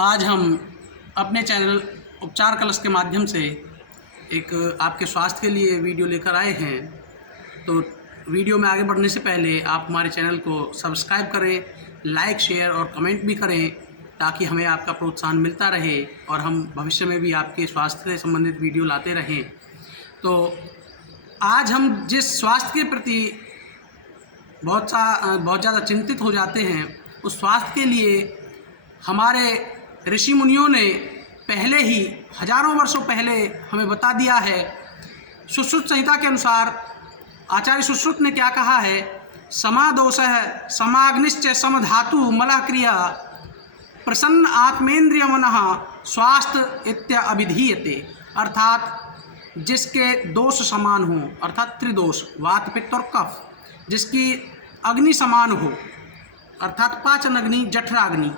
आज हम अपने चैनल उपचार कलश के माध्यम से एक आपके स्वास्थ्य के लिए वीडियो लेकर आए हैं। तो वीडियो में आगे बढ़ने से पहले आप हमारे चैनल को सब्सक्राइब करें, लाइक, शेयर और कमेंट भी करें ताकि हमें आपका प्रोत्साहन मिलता रहे और हम भविष्य में भी आपके स्वास्थ्य से संबंधित वीडियो लाते रहें। तो आज हम जिस स्वास्थ्य के प्रति बहुत ज़्यादा चिंतित हो जाते हैं, उस स्वास्थ्य के लिए हमारे ऋषि मुनियों ने पहले ही हजारों वर्षों पहले हमें बता दिया है। सुश्रुत संहिता के अनुसार आचार्य सुश्रुत ने क्या कहा है, समादोषः समाग्निश्च समधातु मलः क्रिया प्रसन्न आत्मेन्द्रिय मनः स्वास्थ्य इत्यभिधीयते। अर्थात जिसके दोष समान हो, अर्थात त्रिदोष वात पित्त और कफ, जिसकी अग्नि समान हो अर्थात पाचन अग्नि जठराग्नि,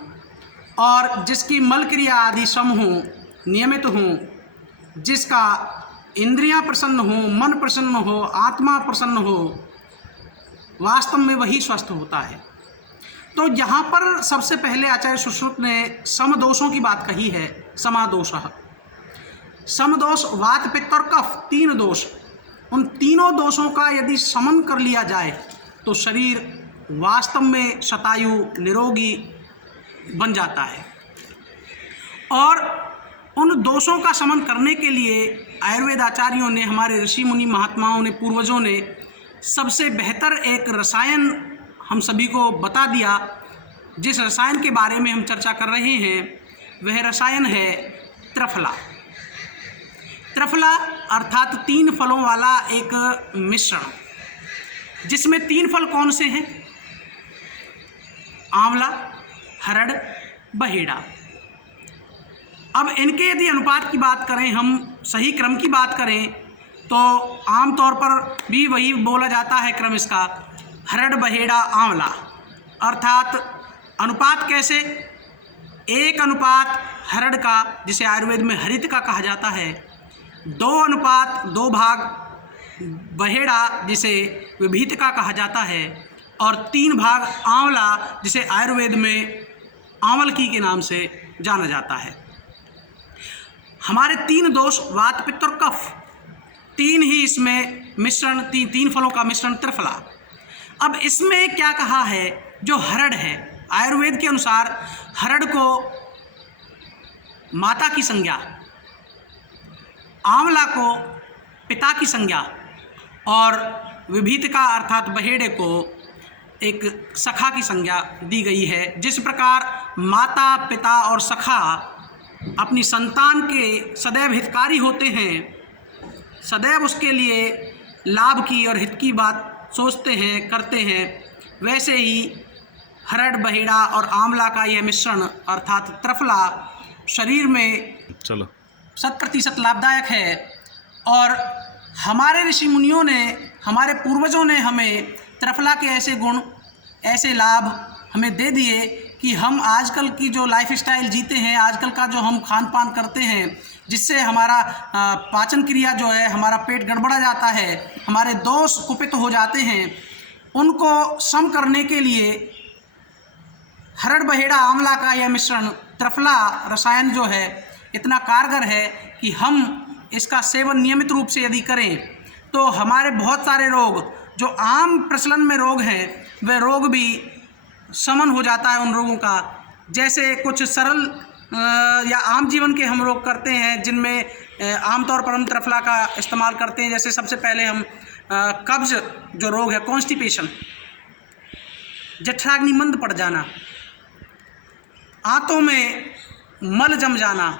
और जिसकी मल क्रिया आदि सम हो, नियमित हो, जिसका इंद्रियां प्रसन्न हो, मन प्रसन्न हो, आत्मा प्रसन्न हो, वास्तव में वही स्वस्थ होता है। तो यहाँ पर सबसे पहले आचार्य सुश्रुत ने समदोषों की बात कही है। समादोषः, समदोष वात पित्त और कफ, तीन दोष, उन तीनों दोषों का यदि समन कर लिया जाए तो शरीर वास्तव में शतायु निरोगी बन जाता है। और उन दोषों का शमन करने के लिए आयुर्वेद आचार्यों ने, हमारे ऋषि मुनि महात्माओं ने, पूर्वजों ने सबसे बेहतर एक रसायन हम सभी को बता दिया। जिस रसायन के बारे में हम चर्चा कर रहे हैं वह रसायन है त्रिफला। त्रिफला अर्थात तीन फलों वाला एक मिश्रण, जिसमें तीन फल कौन से हैं? आंवला, हरड़, बहेड़ा। अब इनके यदि अनुपात की बात करें, हम सही क्रम की बात करें तो आमतौर पर भी वही बोला जाता है क्रम इसका, हरड़, बहेड़ा, आंवला। अर्थात अनुपात कैसे? 1 अनुपात हरड़ का, जिसे आयुर्वेद में हरित का कहा जाता है, 2 अनुपात 2 भाग बहेड़ा, जिसे विभीत का कहा जाता है, और 3 भाग आंवला, जिसे आयुर्वेद में आंवलकी के नाम से जाना जाता है। हमारे 3 दोष वात पित्त और कफ, 3 ही इसमें मिश्रण, तीन फलों का मिश्रण त्रिफला। अब इसमें क्या कहा है, जो हरड़ है, आयुर्वेद के अनुसार हरड़ को माता की संज्ञा, आंवला को पिता की संज्ञा और विभीत का अर्थात बहेड़े को एक सखा की संज्ञा दी गई है। जिस प्रकार माता, पिता और सखा अपनी संतान के सदैव हितकारी होते हैं, सदैव उसके लिए लाभ की और हित की बात सोचते हैं, करते हैं, वैसे ही हरड़, बहेड़ा और आंवला का यह मिश्रण अर्थात त्रिफला शरीर में 100% लाभदायक है। और हमारे ऋषि मुनियों ने, हमारे पूर्वजों ने हमें त्रिफला के ऐसे गुण, ऐसे लाभ हमें दे दिए कि हम आजकल की जो लाइफ स्टाइल जीते हैं, आजकल का जो हम खान पान करते हैं, जिससे हमारा पाचन क्रिया जो है, हमारा पेट गड़बड़ा जाता है, हमारे दोष कुपित हो जाते हैं, उनको सम करने के लिए हरड़, बहेड़ा, आंवला का यह मिश्रण त्रिफला रसायन जो है इतना कारगर है कि हम इसका सेवन नियमित रूप से यदि करें तो हमारे बहुत सारे रोग, जो आम प्रचलन में रोग हैं, वह रोग भी शमन हो जाता है उन रोगों का। जैसे कुछ सरल या आम जीवन के हम रोग करते हैं, जिनमें आमतौर पर हम त्रिफला का इस्तेमाल करते हैं। जैसे सबसे पहले हम कब्ज जो रोग है, कॉन्स्टिपेशन, जठराग्नि मंद पड़ जाना, आंतों में मल जम जाना,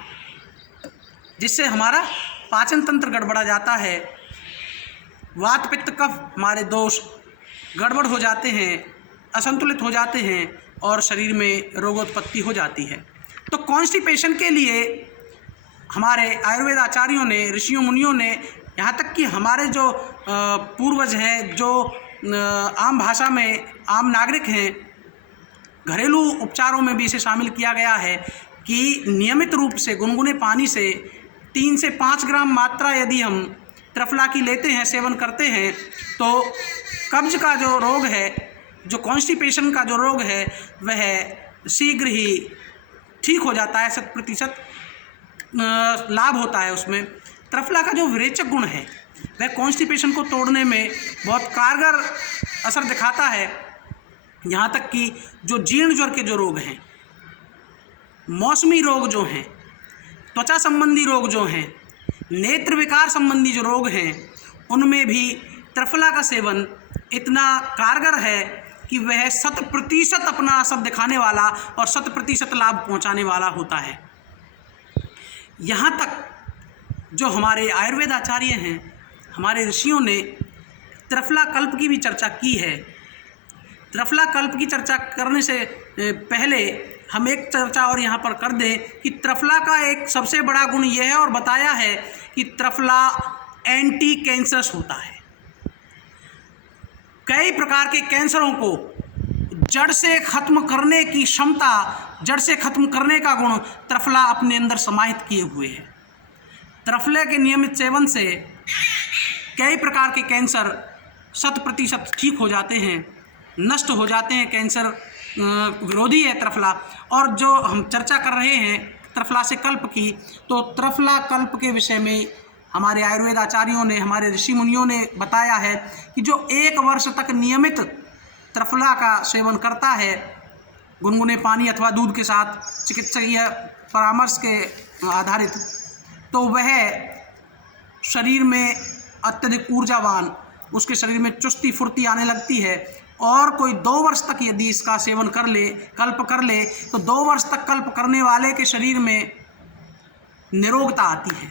जिससे हमारा पाचन तंत्र गड़बड़ा जाता है, वात पित्त कफ, हमारे दोष गड़बड़ हो जाते हैं, असंतुलित हो जाते हैं और शरीर में रोगोत्पत्ति हो जाती है। तो कॉन्स्टिपेशन के लिए हमारे आयुर्वेद आचार्यों ने, ऋषियों मुनियों ने, यहाँ तक कि हमारे जो पूर्वज हैं, जो आम भाषा में आम नागरिक हैं, घरेलू उपचारों में भी इसे शामिल किया गया है कि नियमित रूप से गुनगुने पानी से 3 से 5 ग्राम मात्रा यदि हम त्रिफला की लेते हैं, सेवन करते हैं, तो कब्ज का जो रोग है, जो कॉन्स्टिपेशन का जो रोग है, वह शीघ्र ही ठीक हो जाता है, 100% लाभ होता है उसमें। त्रिफला का जो विरेचक गुण है वह कॉन्स्टिपेशन को तोड़ने में बहुत कारगर असर दिखाता है। यहाँ तक कि जो जीर्ण ज्वर के जो रोग हैं, मौसमी रोग जो हैं, त्वचा संबंधी रोग जो हैं, नेत्र विकार संबंधी जो रोग हैं, उनमें भी त्रिफला का सेवन इतना कारगर है कि वह 100% अपना असर दिखाने वाला और 100% लाभ पहुंचाने वाला होता है। यहाँ तक जो हमारे आयुर्वेद आचार्य हैं, हमारे ऋषियों ने त्रिफला कल्प की भी चर्चा की है। त्रिफला कल्प की चर्चा करने से पहले हम एक चर्चा और यहाँ पर कर दें कि त्रिफला का एक सबसे बड़ा गुण यह है और बताया है कि त्रिफला एंटी कैंसरस होता है। कई प्रकार के कैंसरों को जड़ से खत्म करने की क्षमता, जड़ से खत्म करने का गुण त्रिफला अपने अंदर समाहित किए हुए है। त्रिफले के नियमित सेवन से कई प्रकार के कैंसर 100% ठीक हो जाते हैं, नष्ट हो जाते हैं। कैंसर विरोधी है त्रिफला। और जो हम चर्चा कर रहे हैं त्रिफला से कल्प की, तो त्रिफला कल्प के विषय में हमारे आयुर्वेद आचार्यों ने, हमारे ऋषि मुनियों ने बताया है कि जो 1 वर्ष तक नियमित त्रिफला का सेवन करता है गुनगुने पानी अथवा दूध के साथ, चिकित्सकीय परामर्श के आधारित, तो वह शरीर में अत्यधिक ऊर्जावान, उसके शरीर में चुस्ती फुर्ती आने लगती है। और कोई 2 वर्ष तक यदि इसका सेवन कर ले, कल्प कर ले, तो 2 वर्ष तक कल्प करने वाले के शरीर में निरोगता आती है,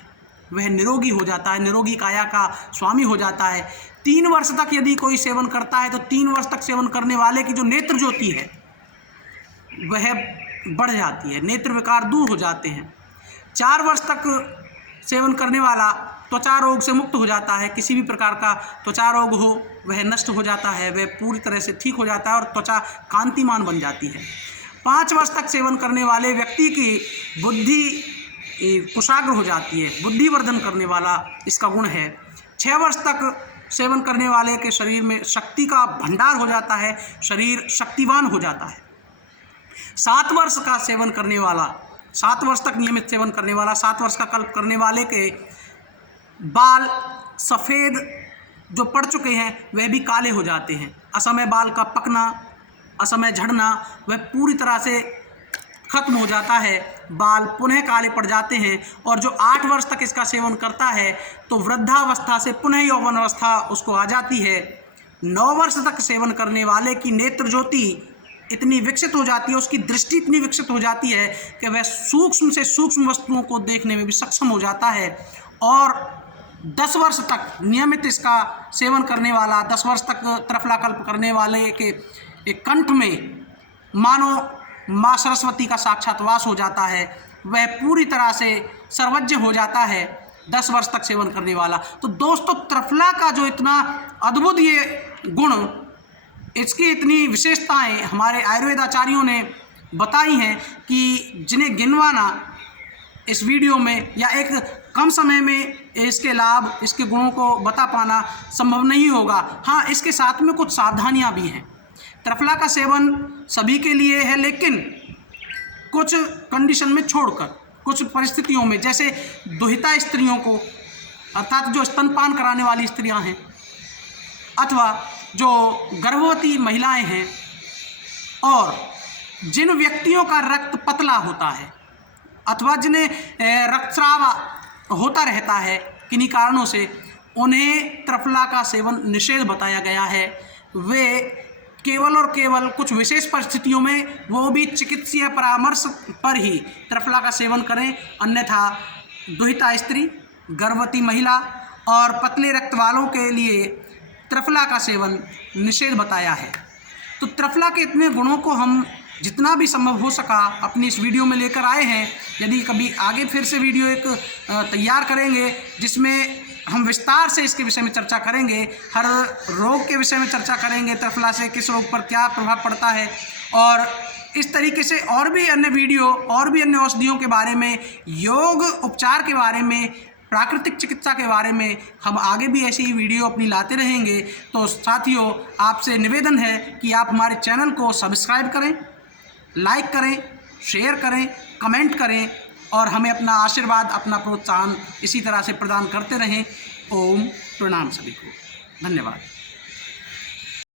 वह निरोगी हो जाता है, निरोगी काया का स्वामी हो जाता है। 3 वर्ष तक यदि कोई सेवन करता है तो 3 वर्ष तक सेवन करने वाले की जो नेत्र ज्योति है वह बढ़ जाती है, नेत्र विकार दूर हो जाते हैं। 4 वर्ष तक सेवन करने वाला त्वचा रोग से मुक्त हो जाता है, किसी भी प्रकार का त्वचा रोग हो वह नष्ट हो जाता है, वह पूरी तरह से ठीक हो जाता है और त्वचा कांतिमान बन जाती है। 5 वर्ष तक सेवन करने वाले व्यक्ति की बुद्धि कुशाग्र हो जाती है, बुद्धिवर्धन करने वाला इसका गुण है। 6 वर्ष तक सेवन करने वाले के शरीर में शक्ति का भंडार हो जाता है, शरीर शक्तिवान हो जाता है। 7 वर्ष का सेवन करने वाला, 7 वर्ष तक नियमित सेवन करने वाला, 7 वर्ष का कल्प करने वाले के बाल सफ़ेद जो पड़ चुके हैं वह भी काले हो जाते हैं। असमय बाल का पकना, असमय झड़ना वह पूरी तरह से खत्म हो जाता है, बाल पुनः काले पड़ जाते हैं। और जो 8 वर्ष तक इसका सेवन करता है तो वृद्धावस्था से पुनः यौवन अवस्था उसको आ जाती है। 9 वर्ष तक सेवन करने वाले की नेत्र ज्योति इतनी विकसित हो जाती है, उसकी दृष्टि इतनी विकसित हो जाती है कि वह सूक्ष्म से सूक्ष्म वस्तुओं को देखने में भी सक्षम हो जाता है। और 10 वर्ष तक नियमित इसका सेवन करने वाला, 10 वर्ष तक त्रिफला कल्प करने वाले के एक कंठ में मानो माँ सरस्वती का साक्षात वास हो जाता है, वह पूरी तरह से सर्वज्ञ हो जाता है 10 वर्ष तक सेवन करने वाला। तो दोस्तों, त्रिफला का जो इतना अद्भुत ये गुण, इसकी इतनी विशेषताएं हमारे आयुर्वेद आचार्यों ने बताई हैं कि जिन्हें गिनवाना इस वीडियो में या एक कम समय में इसके लाभ, इसके गुणों को बता पाना संभव नहीं होगा। हाँ, इसके साथ में कुछ सावधानियां भी हैं। त्रिफला का सेवन सभी के लिए है, लेकिन कुछ कंडीशन में छोड़कर, कुछ परिस्थितियों में, जैसे दुहिता स्त्रियों को, अर्थात जो स्तनपान कराने वाली स्त्रियां हैं, अथवा जो गर्भवती महिलाएं हैं, और जिन व्यक्तियों का रक्त पतला होता है अथवा जिन्हें रक्तस्राव होता रहता है किन्हीं कारणों से, उन्हें त्रिफला का सेवन निषेध बताया गया है। वे केवल और केवल कुछ विशेष परिस्थितियों में, वो भी चिकित्सीय परामर्श पर ही त्रिफला का सेवन करें, अन्यथा दुहिता स्त्री, गर्भवती महिला और पतले रक्त वालों के लिए त्रिफला का सेवन निषेध बताया है। तो त्रिफला के इतने गुणों को हम जितना भी संभव हो सका अपनी इस वीडियो में लेकर आए हैं। यदि कभी आगे फिर से वीडियो एक तैयार करेंगे जिसमें हम विस्तार से इसके विषय में चर्चा करेंगे, हर रोग के विषय में चर्चा करेंगे, त्रिफला से किस रोग पर क्या प्रभाव पड़ता है, और इस तरीके से और भी अन्य वीडियो, और भी अन्य औषधियों के बारे में, योग उपचार के बारे में, प्राकृतिक चिकित्सा के बारे में हम आगे भी ऐसी ही वीडियो अपनी लाते रहेंगे। तो साथियों, आपसे निवेदन है कि आप हमारे चैनल को सब्सक्राइब करें, लाइक करें, शेयर करें कमेंट करें और हमें अपना आशीर्वाद, अपना प्रोत्साहन इसी तरह से प्रदान करते रहें। ओम प्रणाम सभी को, धन्यवाद।